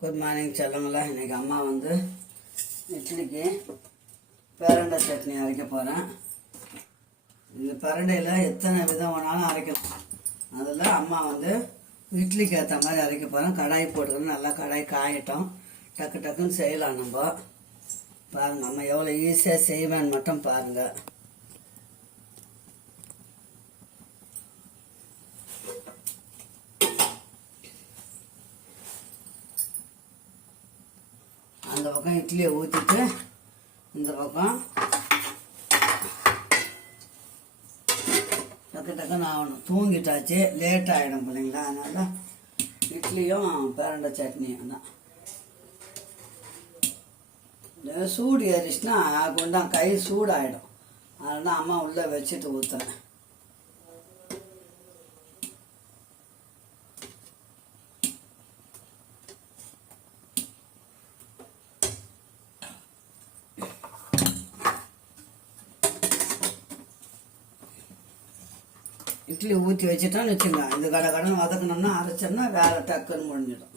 Good morning செல்லங்களா. இன்றைக்கி அம்மா வந்து இட்லிக்கு பிரண்டை சட்னி அரைக்க போகிறேன். இந்த பிரண்டையில் எத்தனை விதம் வேணாலும் அரைக்கலாம். அதில் அம்மா வந்து இட்லிக்கு ஏற்ற மாதிரி அரைக்க போகிறேன். கடாய் போட்டுக்கணும், நல்லா கடாய் காயட்டும், டக்கு டக்குன்னு செய்யலாம். நம்ம பாருங்கள், அம்மா எவ்வளோ ஈஸியாக செய்வேன்னு மட்டும் பாருங்கள். அந்த பக்கம் இட்லியை ஊற்றிட்டு இந்த பக்கம் டக்கு டக்குன்னு ஆகணும். தூங்கிட்டாச்சு, லேட் ஆகிடும் பிள்ளைங்களா. அதனால இட்லியும் பிரண்டை சட்னியும் தான். சூடு ஏறிச்சுன்னா கொண்டா கை சூடாகிடும். அதனால தான் அம்மா உள்ளே வச்சுட்டு ஊற்றுறேன். இட்லி ஊற்றி வச்சுட்டோன்னு வச்சுங்க, இந்த கடன் வதக்கணும்னா அரைச்சோம்னா வேலை டக்குன்னு முடிஞ்சிடும்.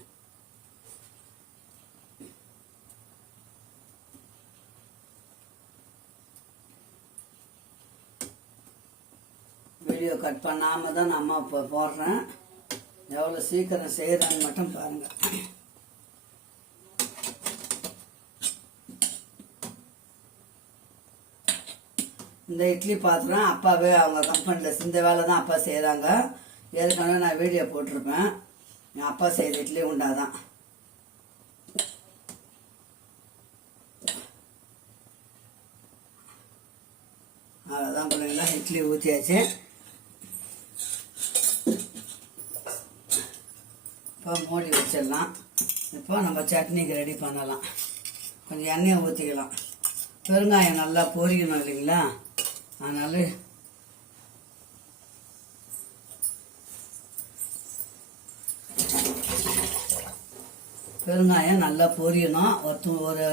வீடியோ கட் பண்ணாமல் தான் நான் அம்மா இப்போ போடுறேன். எவ்வளோ சீக்கிரம் செய்கிறேன்னு மட்டும் பாருங்கள். இந்த இட்லி பாத்திரம் அப்பாவே அவங்க கம்பெனியில் இந்த வேலை தான் அப்பா செய்கிறாங்க. ஏற்கனவே நான் வீடியோ போட்டிருப்பேன். என் அப்பா செய்கிற இட்லி உண்டாதான். அவ்வளோதான் பிள்ளைங்களா, இட்லி ஊற்றியாச்சு. இப்போ மூடி வச்சிடலாம். இப்போ நம்ம சட்னிக்கு ரெடி பண்ணலாம். கொஞ்சம் எண்ணெயை ஊற்றிக்கலாம். பெருங்காயம் நல்லா பொரிக்கணும் இல்லைங்களா, அதனால பெருங்காயம் நல்லா பொரியணும். ஒரு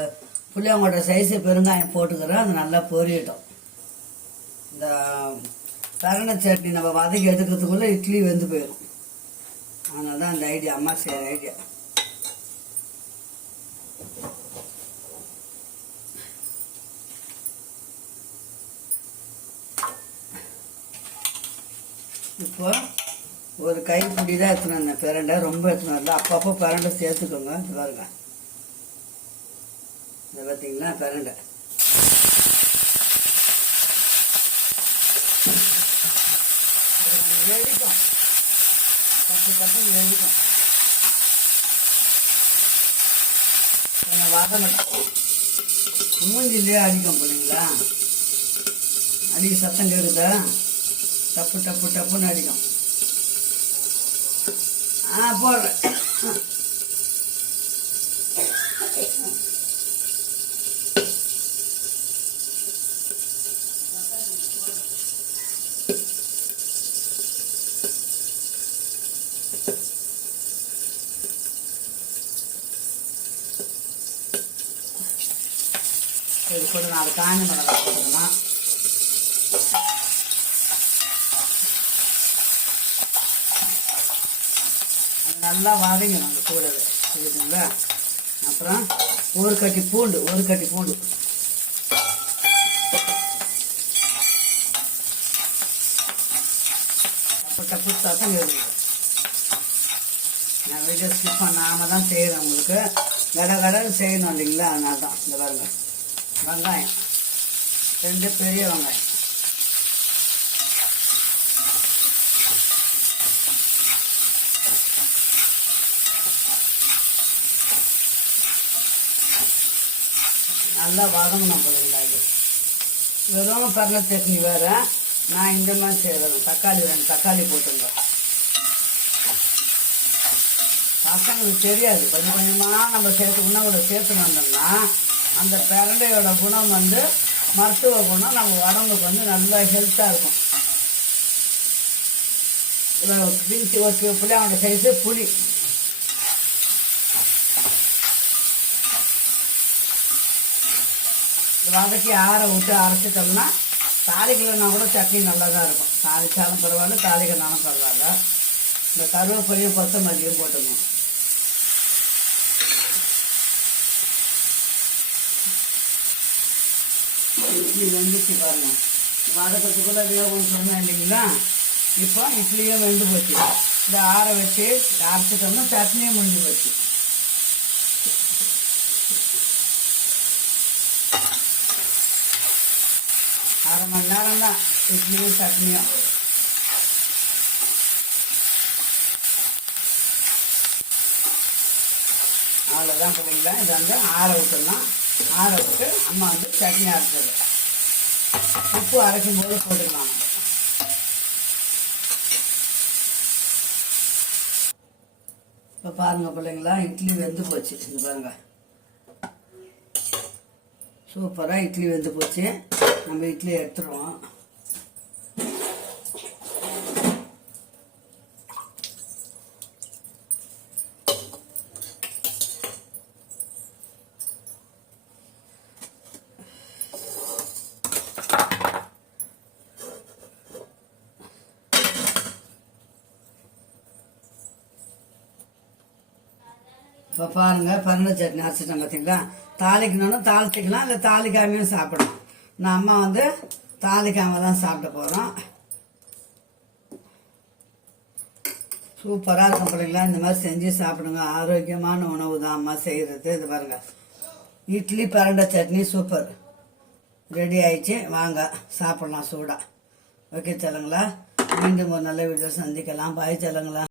புளியங்கோட்டை சைஸு பெருங்காயம் போட்டுக்கிறேன். அது நல்லா பொரியட்டும். இந்த பிரண்டை சட்னி நம்ம வதக்கி எடுக்கிறதுக்குள்ளே இட்லி வெந்து போயிடும். அதனால தான் அந்த ஐடியா, அம்மா செய்கிற ஐடியா. இப்போ ஒரு கைப்பிடி தான் எடுத்துன்னு வந்தேன் பிரண்டை, ரொம்ப எடுத்துன்னு வரல. அப்பப்போ பிரண்டை சேர்த்துக்கோங்க. இது பாருங்க, இதை பார்த்தீங்களா பிரண்டை. வெடிக்கும், தப்பு தப்புன்னு வெடிக்கும். கொஞ்சம் வதங்கட்டும். மூஞ்சிலே அடிக்கும் பிள்ளைங்களா, அடிக்க சத்தம் கேட்குதா, டப்பு டப்பு டப்புன்னு அடிக்கும். போடுறேன். இது கூட நான் காஞ்ச மிளகாய் போட்டுக்கணும். நல்லா வதங்கணும் அந்த கூடவே, புரியுதுங்களா. அப்புறம் ஒரு கட்டி பூண்டு டப்பு சத்தம் கேட்குது. நான் வீடியோ ஸ்கிப் பண்ணாமல் தான் செய்கிறேன். உங்களுக்கு கடன்னு செய்யணும் இல்லைங்களா, அதனால தான். இந்த பாருங்க, வெங்காயம் 2 பெரிய வெங்காயம், நல்லா வதங்கணும் பிள்ளைங்களா. இது வெறும் பிரண்டை சட்னி வேறு, நான் இந்த மாதிரி செய்கிறேன். தக்காளி 2 தக்காளி போட்டுங்க. பசங்களுக்கு தெரியாது, கொஞ்சம் கொஞ்சமாக நம்ம உணவுல சேர்த்து வந்தோம்னா அந்த பிரண்டையோட குணம் வந்து மருத்துவ குணம் நம்ம உடம்புக்கு வந்து நல்லா ஹெல்த்தாக இருக்கும். பிரிச்சு ஒரு புளியாங்கோட சைஸு புளி, வதக்கி ஆற விட்டு அரைச்சிட்டோம்னா தாளிக்கலைன்னா கூட சட்னி நல்லா தான் இருக்கும். தாளிச்சாலும் பரவாயில்ல, தாளிக்கனாலும் பரவாயில்ல. இந்த கருவேப்பிலையும் கொத்தமல்லியும் போட்டுக்கணும். இட்லி வெந்துச்சு பாருங்க. வதக்கிறதுக்குள்ள வேகும்னு சொன்னேன் இல்லைங்களா? இப்போ இட்லியும் வெந்து போச்சு. இந்த ஆற வச்சு அரைச்சிட்டோம்னா சட்னியும் முடிஞ்சு போச்சு. அரை மணி நேரம் தான் இட்லியும் சட்னியும். அவ்வளோதான் பிள்ளைங்களா. இதை வந்து ஆற விட்டுடலாம். ஆற விட்டு அம்மா வந்து சட்னி அரைச்சது. உப்பு அரைக்கும் போது போட்டுக்கலாம். இப்போ பாருங்க பிள்ளைங்களா, இட்லி வெந்து போச்சு. இது பாருங்க, சூப்பராக இட்லி வெந்து போச்சு. நம்ம இட்லி எடுத்துருவோம். இப்போ பாருங்கள், பரண்டை சட்னி அரைச்சிட்டேன் பார்த்தீங்களா? தாளிக்கணும்னா தாளிச்சிக்கலாம், இல்லை தாளிக்காமையும் சாப்பிடணும். நம்ம வந்து தாளிக்காம தான் சாப்பிட போகிறோம். சூப்பராக இருக்கும் பிள்ளைங்களா. இந்த மாதிரி செஞ்சு சாப்பிடுங்க. ஆரோக்கியமான உணவு தான் அம்மா செய்கிறது. இது பாருங்கள், இட்லி பரண்டை சட்னி சூப்பர் ரெடி ஆயிடுச்சு. வாங்க சாப்பிடலாம் சூடாக. ஓகே செல்லுங்களா, மீண்டும் ஒரு நல்ல வீடியோ சந்திக்கலாம். பாய் செல்லுங்களா.